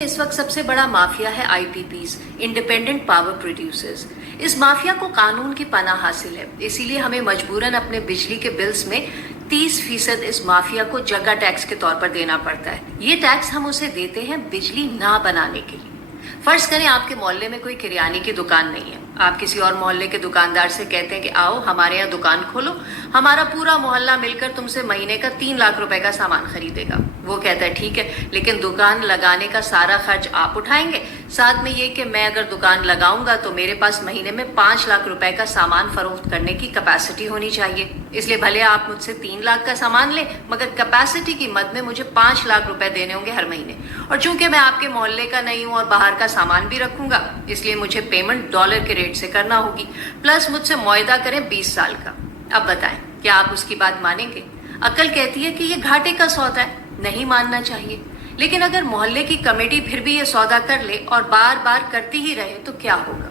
इस वक्त सबसे बड़ा माफिया है आईपीपीज, इंडिपेंडेंट पावर प्रोड्यूसर्स। इस माफिया को कानून की पनाह हासिल है, इसीलिए हमें मजबूरन अपने बिजली के बिल्स में 30% इस माफिया को जगह टैक्स के तौर पर देना पड़ता है। ये टैक्स हम उसे देते हैं बिजली ना बनाने के लिए। फर्ज करें आपके मोहल्ले में कोई किराने की दुकान नहीं है, आप किसी और मोहल्ले के दुकानदार से कहते हैं कि आओ हमारे यहाँ दुकान खोलो, हमारा पूरा मोहल्ला मिलकर तुमसे महीने का 3 लाख रुपए का सामान खरीदेगा। वो कहता है ठीक है, लेकिन दुकान लगाने का सारा खर्च आप उठाएंगे, साथ में ये कि मैं अगर दुकान लगाऊंगा तो मेरे पास महीने में 5 लाख रुपए का सामान फरोख्त करने की कैपेसिटी होनी चाहिए। इसलिए भले आप मुझसे 3 लाख का सामान लें, मगर कैपेसिटी की मद में मुझे 5 लाख रुपए देने होंगे हर महीने। और चूंकि मैं आपके मोहल्ले का नहीं हूँ और बाहर का सामान भी रखूंगा, इसलिए मुझे पेमेंट डॉलर के रेट से करना होगी, प्लस मुझसे मुआहदा करें 20 साल का। अब बताएं, क्या आप उसकी बात मानेंगे? अक्ल कहती है कि ये घाटे का सौदा है, नहीं मानना चाहिए। लेकिन अगर मोहल्ले की कमेटी फिर भी ये सौदा कर ले और बार बार करती ही रहे तो क्या होगा?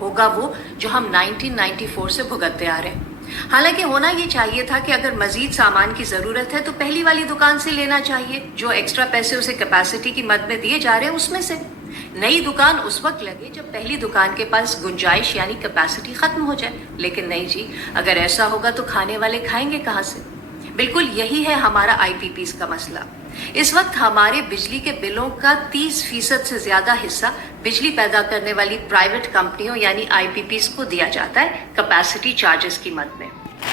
होगा वो जो हम 1994 से भुगतते आ रहे हैं। हालांकि होना ये चाहिए था कि अगर मजीद सामान की जरूरत है तो पहली वाली दुकान से लेना चाहिए, जो एक्स्ट्रा पैसे उसे कैपेसिटी की मद में दिए जा रहे हैं उसमें से। नई दुकान उस वक्त लगे जब पहली दुकान के पास गुंजाइश यानी कैपेसिटी खत्म हो जाए। लेकिन नहीं जी, अगर ऐसा होगा तो खाने वाले खाएंगे कहाँ से? बिल्कुल यही है हमारा आईपीपीज का मसला। इस वक्त हमारे बिजली के बिलों का 30% से ज्यादा हिस्सा बिजली पैदा करने वाली प्राइवेट कंपनियों यानी आईपीपीज को दिया जाता है कैपेसिटी चार्जेस की मद में।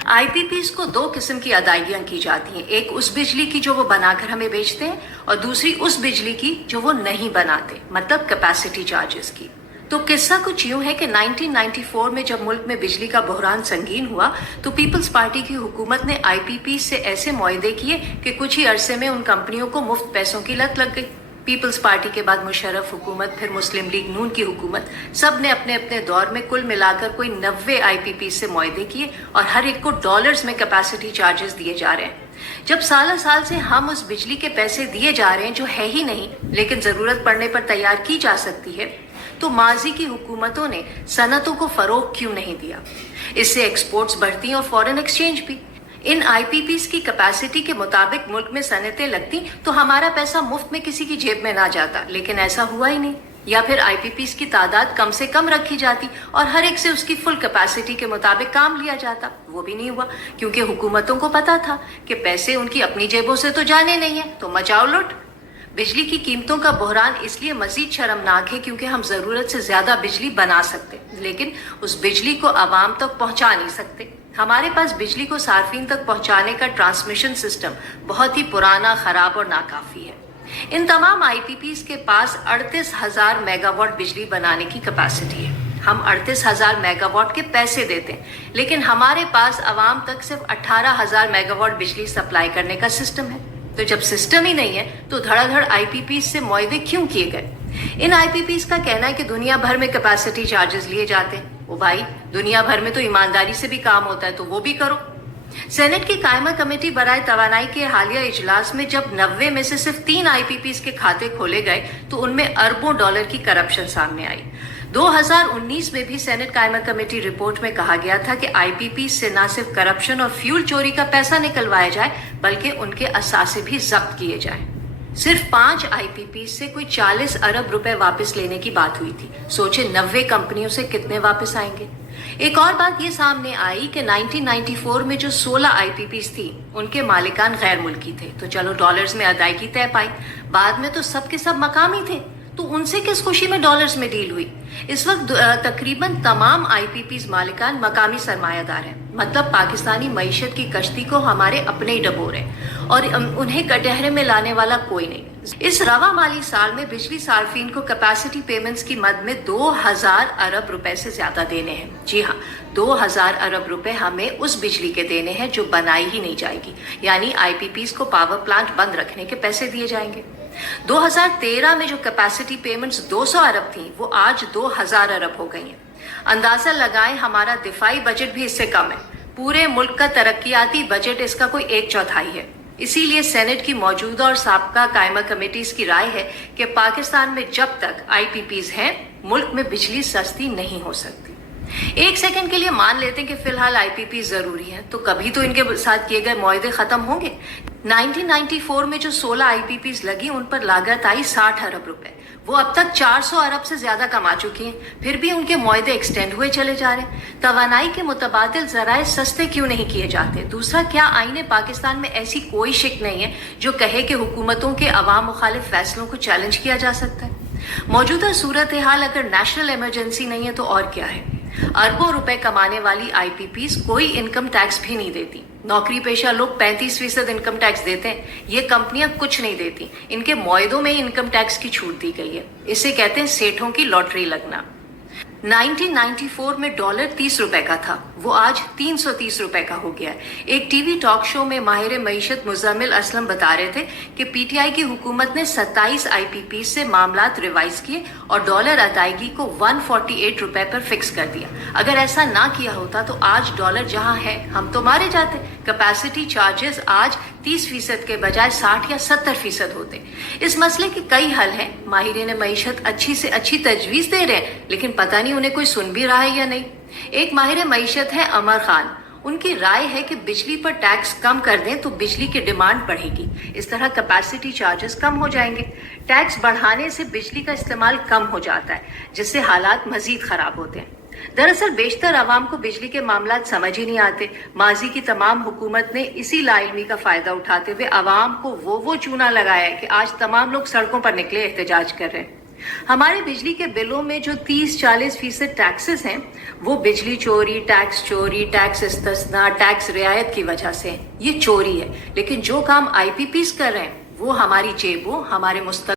आईपीपीज को 2 किस्म की अदायगियां की जाती हैं, एक उस बिजली की जो वो बनाकर हमें बेचते हैं और दूसरी उस बिजली की जो वो नहीं बनाते, मतलब कैपेसिटी चार्जेस की। तो किस्सा कुछ यूं है कि 1994 में जब मुल्क में बिजली का बहरान संगीन हुआ तो पीपल्स पार्टी की हुकूमत ने आईपीपीज से ऐसे मुआहदे किए कि कुछ ही अरसे में उन कंपनियों को मुफ्त पैसों की लत लग गई। पीपल्स पार्टी के बाद मुशर्रफ हुकूमत, फिर मुस्लिम लीग नून की हुकूमत, सब ने अपने अपने दौर में कुल मिलाकर कोई 90 आईपीपी से मुआहदे किए और हर एक को डॉलर्स में कैपेसिटी चार्जेस दिए जा रहे हैं। जब साल साल से हम उस बिजली के पैसे दिए जा रहे हैं जो है ही नहीं लेकिन जरूरत पड़ने पर तैयार की जा सकती है, तो माजी की हुकूमतों ने सनतों को फरोग क्यों नहीं दिया? इससे एक्सपोर्ट्स बढ़ती और फॉरेन एक्सचेंज भी। इन आईपीपीज की कैपेसिटी के मुताबिक मुल्क में सनतें लगती तो हमारा पैसा मुफ्त में किसी की जेब में ना जाता, लेकिन ऐसा हुआ ही नहीं। या फिर आईपीपीज की तादाद कम से कम रखी जाती और हर एक से उसकी फुल कैपेसिटी के मुताबिक काम लिया जाता। वो भी नहीं हुआ, क्योंकि हुकूमतों को पता था कि पैसे उनकी अपनी जेबों से तो जाने नहीं है, तो मचाओ लुट। बिजली की कीमतों का बहरान इसलिए मजीद शर्मनाक है क्योंकि हम जरूरत से ज्यादा बिजली बना सकते, लेकिन उस बिजली को आवाम तक पहुंचा नहीं सकते। हमारे पास बिजली को सार्फिन तक पहुंचाने का ट्रांसमिशन सिस्टम बहुत ही पुराना, खराब और नाकाफी है। इन तमाम आईपीपीज के पास 38,000 मेगावाट बिजली बनाने की कैपेसिटी है। हम 38,000 मेगावाट के पैसे देते हैं, लेकिन हमारे पास आवाम तक सिर्फ 18,000 मेगावाट बिजली सप्लाई करने का सिस्टम है। तो जब सिस्टम ही नहीं है तो धड़ाधड़ आईपीपीज से मुआहदे क्यों किए गए? इन आईपीपीज का कहना है कि दुनिया भर में कैपेसिटी चार्जेस लिए जाते हैं। ओ भाई, दुनिया भर में तो ईमानदारी से भी काम होता है, तो वो भी करो। सेनेट की कायमा कमेटी बराए तवानाई के हालिया इजलास में जब 90 में से सिर्फ 3 आईपीपीज के खाते खोले गए तो उनमें अरबों डॉलर की करप्शन सामने आई। 2019 में भी सेनेट कायमा कमेटी रिपोर्ट में कहा गया था कि आईपीपीज से न सिर्फ करप्शन और फ्यूल चोरी का पैसा निकलवाया जाए बल्कि उनके असासे भी जब्त किए जाएं। सिर्फ 5 आईपीपी से कोई 40 अरब रुपए वापस लेने की बात हुई थी। सोचे 90 कंपनियों से कितने वापस आएंगे? एक और बात ये सामने आई कि 1994 में जो 16 आईपीपीज थी उनके मालिकान गैर मुल्की थे, तो चलो डॉलर्स में अदायगी तय पाई। बाद में तो सब के सब मकामी थे, तो उनसे किस खुशी में डॉलर्स में डील हुई? इस वक्त तकरीबन तमाम आईपीपीज मालिकान मकामी सरमायादार हैं, मतलब पाकिस्तानी मईशत की कश्ती को हमारे अपने ही डबोर हैं और उन्हें कटहरे में लाने वाला कोई नहीं। इस रवा माली साल में बिजली सार्फिन को कैपेसिटी पेमेंट्स की मद में 2000 अरब रुपए से ज्यादा देने हैं। जी हाँ, 2000 अरब रुपए हमें उस बिजली के देने हैं जो बनाई ही नहीं जाएगी, यानी आईपीपीज को पावर प्लांट बंद रखने के पैसे दिए जाएंगे। 2013 में जो कैपेसिटी पेमेंट्स 200 अरब थी वो आज 2000 अरब हो गई हैं। अंदाजा लगाएं, हमारा दिफाई बजट भी इससे कम है। पूरे मुल्क का तरक्याती बजट इसका कोई 1/4 है। इसीलिए सेनेट की मौजूदा और साबका कायमा कमेटीज की राय है कि पाकिस्तान में जब तक आईपीपीज हैं मुल्क में बिजली सस्ती नहीं हो सकती। एक सेकंड के लिए मान लेते हैं कि फिलहाल आईपीपी जरूरी है, तो कभी तो इनके साथ किए गए मुआहदे खत्म होंगे। 1994 में जो 16 आईपीपीज लगी उन पर लागत आई 60 अरब रुपए। वो अब तक 400 अरब से ज्यादा कमा चुकी हैं, फिर भी उनके मुआहदे एक्सटेंड हुए चले जा रहे हैं। तवानाई के मुतबादिल जराए सस्ते क्यों नहीं किए जाते? दूसरा, क्या आईने पाकिस्तान में ऐसी कोई शिक नहीं है जो कहे कि हुकूमतों के अवाम मुखालिफ फैसलों को चैलेंज किया जा सकता है? मौजूदा सूरत हाल अगर नेशनल इमरजेंसी नहीं है तो और क्या है? अरबों रुपए कमाने वाली आईपीपीज कोई इनकम टैक्स भी नहीं देती। नौकरी पेशा लोग 35% इनकम टैक्स देते हैं, ये कंपनियां कुछ नहीं देती। इनके मुआहदों में इनकम टैक्स की छूट दी गई है। इसे कहते हैं सेठों की लॉटरी लगना। 1994 में डॉलर 30 रुपए का था, वो आज 330 रुपए का हो गया है। एक टीवी टॉक शो में माहिर मईशत मुजम्मिल असलम बता रहे थे कि पीटीआई की हुकूमत ने 27 आईपीपी से मामलात रिवाइज किए और डॉलर अदायगी को 148 रुपए पर फिक्स कर दिया। अगर ऐसा ना किया होता तो आज डॉलर जहां है हम तो मारे जाते। कैपेसिटी चार्जेस आज 30% के बजाय 60 या 70% होते। इस मसले के कई हल हैं। माहिरीन मईशत अच्छी से अच्छी तजवीज दे रहे हैं, लेकिन पता नहीं उन्हें कोई सुन भी रहा है या नहीं। एक माहिर मईशत है अमर खान। उनकी राय है कि बिजली पर टैक्स कम कर दें तो बिजली की डिमांड बढ़ेगी। इस तरह कैपेसिटी चार्जेस कम हो जाएंगे। टैक्स बढ़ाने से बिजली का इस्तेमाल कम हो जाता है, जिससे हालात मजीद खराब होते हैं। दरअसल बेशतर आवाम को बिजली के मामलात समझ ही नहीं आते। माजी की तमाम हुकूमत ने इसी लाइलमी का फायदा उठाते हुए आवाम को वो चूना लगाया है कि आज तमाम लोग सड़कों पर निकले एहतजाज कर रहे हैं। हमारे बिजली के बिलों में जो 30-40% टैक्सेस हैं, वो बिजली चोरी, टैक्स इस्तिस्ना, टैक्स रियायत की वजह से ये चोरी है। लेकिन जो काम आईपीपीज कर रहे हैं वो हमारी जेबों, हमारे मुस्तक